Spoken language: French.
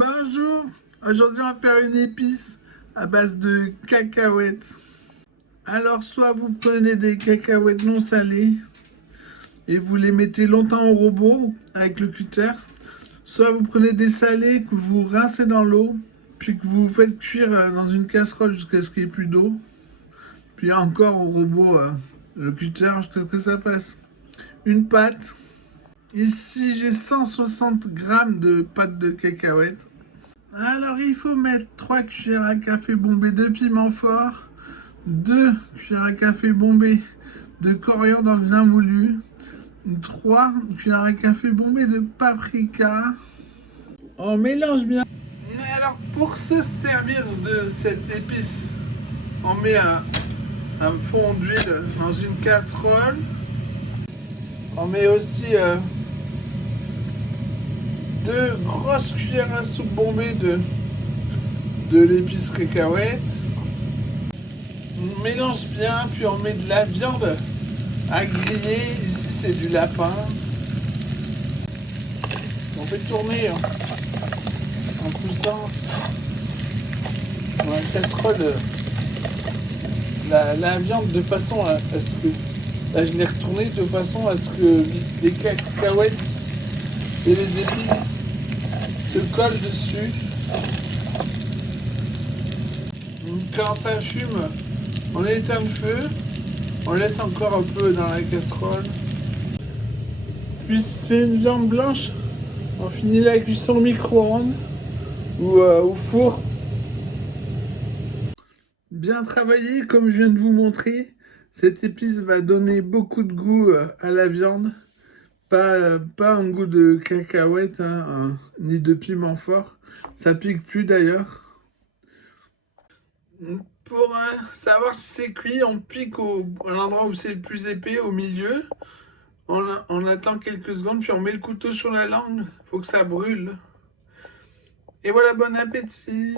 Bonjour, aujourd'hui on va faire une épice à base de cacahuètes. Alors soit vous prenez des cacahuètes non salées et vous les mettez longtemps au robot avec le cutter, soit vous prenez des salés que vous rincez dans l'eau, puis que vous faites cuire dans une casserole jusqu'à ce qu'il n'y ait plus d'eau, puis encore au robot le cutter jusqu'à ce que ça fasse une pâte. Ici j'ai 160 grammes de pâte de cacahuètes. Alors il faut mettre 3 cuillères à café bombées de piment fort, 2 cuillères à café bombées de coriandre bien moulu, 3 cuillères à café bombées de paprika. On mélange bien. Alors pour se servir de cette épice, on met un fond d'huile dans une casserole. On met aussi 2 grosses cuillères à soupe bombées de l'épice cacahuète. On mélange bien, puis on met de la viande à griller. Ici, c'est du lapin. On fait tourner en poussant dans la casserole la viande de façon à ce que... Là, je l'ai retourné de façon à ce que les cacahuètes et les épices se collent dessus. Quand ça fume, on éteint le feu, on laisse encore un peu dans la casserole. Puis si c'est une viande blanche, on finit la cuisson au micro-ondes ou au four. Bien travaillé, comme je viens de vous montrer, cette épice va donner beaucoup de goût à la viande. Pas un goût de cacahuète, ni de piment fort. Ça pique plus d'ailleurs. Pour savoir si c'est cuit, on pique à l'endroit où c'est le plus épais, au milieu. On attend quelques secondes, puis on met le couteau sur la langue. Faut que ça brûle. Et voilà, bon appétit!